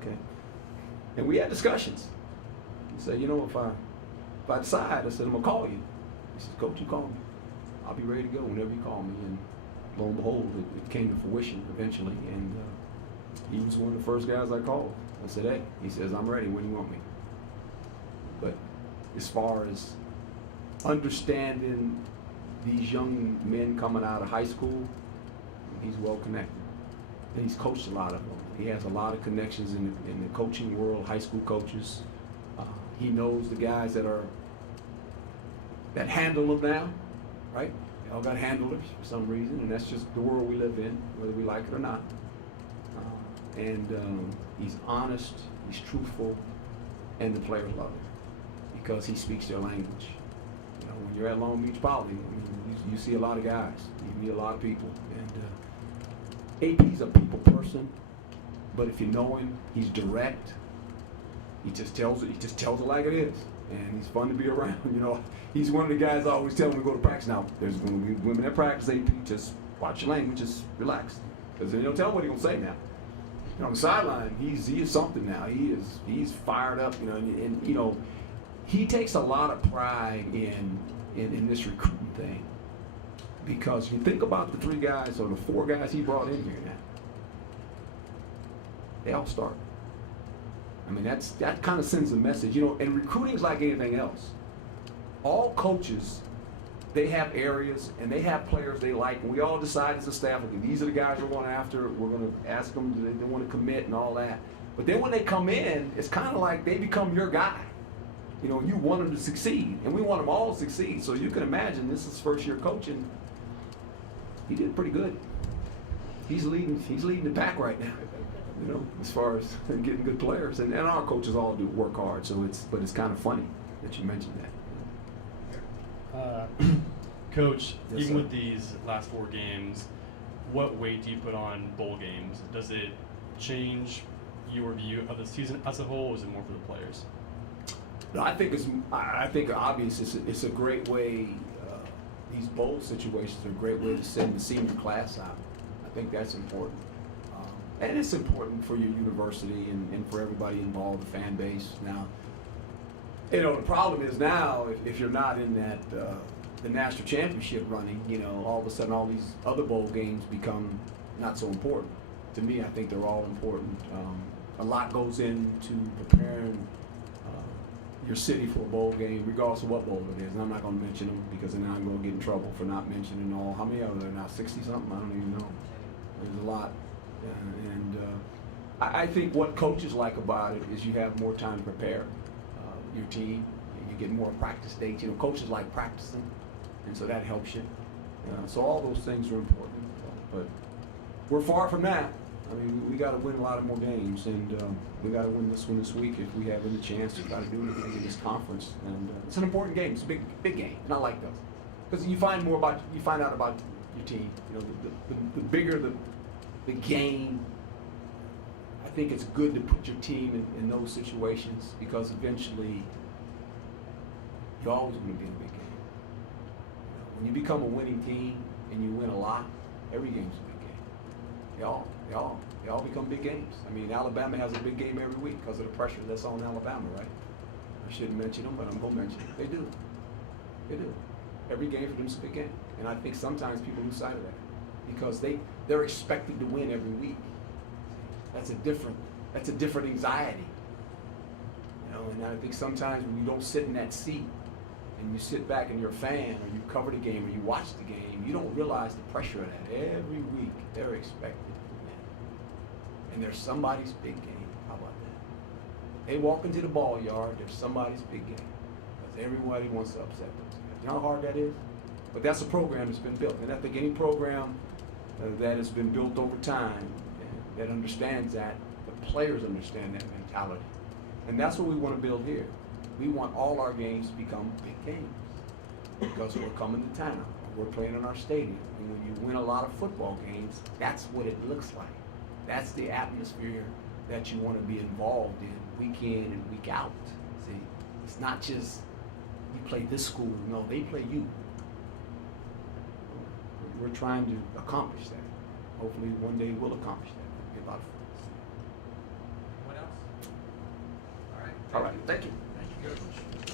okay. And we had discussions. He said, you know, if I decide, I said, I'm going to call you. He says, Coach, you call me. I'll be ready to go whenever you call me. And lo and behold, it came to fruition eventually. And he was one of the first guys I called. I said, hey, he says, I'm ready when you want me. But as far as understanding these young men coming out of high school, he's well connected. And he's coached a lot of them. He has a lot of connections in the coaching world, high school coaches. He knows the guys that handle them now, right? They all got handlers for some reason, and that's just the world we live in, whether we like it or not. He's honest, he's truthful, and the players love him because he speaks their language. You know, when you're at Long Beach Poly, I mean, you see a lot of guys, you meet a lot of people, and AP's a people person, but if you know him, he's direct. He just tells it like it is, and he's fun to be around. You know, he's one of the guys I always tell when we go to practice. Now, there's going to be women at practice. AP, just watch your language, just relax, because then you'll tell him what he's gonna say now. You know, on the sideline, he is something now. He's fired up. You know, and you know, he takes a lot of pride in this recruiting thing, because you think about the 3 guys or the 4 guys he brought in here now. They all start. I mean, that kind of sends a message, you know, and recruiting is like anything else. All coaches, they have areas and they have players they like, and we all decide as a staff, okay, these are the guys we're going after, we're going to ask them, do they want to commit and all that. But then when they come in, it's kind of like they become your guy. You know, you want them to succeed, and we want them all to succeed. So you can imagine, this is first year coaching. He did pretty good. He's leading the pack right now. You know, as far as getting good players, and our coaches all do work hard. So but it's kind of funny that you mentioned that. Coach, Yes, even sir. with these last 4 games, what weight do you put on bowl games? Does it change your view of the season as a whole, or is it more for the players? No, I think obviously it's a great way. These bowl situations are a great way to send the senior class out. I think that's important. And it's important for your university and for everybody involved, the fan base. Now, you know, the problem is now if you're not in that the national championship running, you know, all of a sudden all these other bowl games become not so important. To me, I think they're all important. A lot goes into preparing your city for a bowl game, regardless of what bowl it is. And I'm not going to mention them because then I'm going to get in trouble for not mentioning all. How many are there now? 60-something? I don't even know. There's a lot. I think what coaches like about it is you have more time to prepare your team, and you get more practice dates. You know, coaches like practicing, and so that helps you. So all those things are important. But we're far from that. I mean, we got to win a lot of more games, and we got to win this one this week if we have any chance. We got to do anything in this conference, and it's an important game. It's a big game, not like those, because you find out about your team. You know, the bigger the game, I think it's good to put your team in those situations, because eventually you're always going to be in a big game. You know, when you become a winning team and you win a lot, every game's a big game. They all become big games. I mean, Alabama has a big game every week because of the pressure that's on Alabama, right? I shouldn't mention them, but I'm going to mention them. They do. They do. Every game for them is a big game. And I think sometimes people lose sight of that, because they're expected to win every week. That's a different anxiety. You know, and I think sometimes when you don't sit in that seat and you sit back and you're a fan, or you cover the game, or you watch the game, you don't realize the pressure of that. Every week they're expected to win. And there's somebody's big game. How about that? They walk into the ball yard, there's somebody's big game. Because everybody wants to upset them. You know how hard that is? But that's a program that's been built. And I think any program that has been built over time that understands that, the players understand that mentality. And that's what we want to build here. We want all our games to become big games, because we're coming to town, we're playing in our stadium. And when you win a lot of football games, that's what it looks like. That's the atmosphere that you want to be involved in week in and week out. See, it's not just you play this school. No, they play you. We're trying to accomplish that. Hopefully one day we'll accomplish that. It'll be a lot of fun. What else All right, thank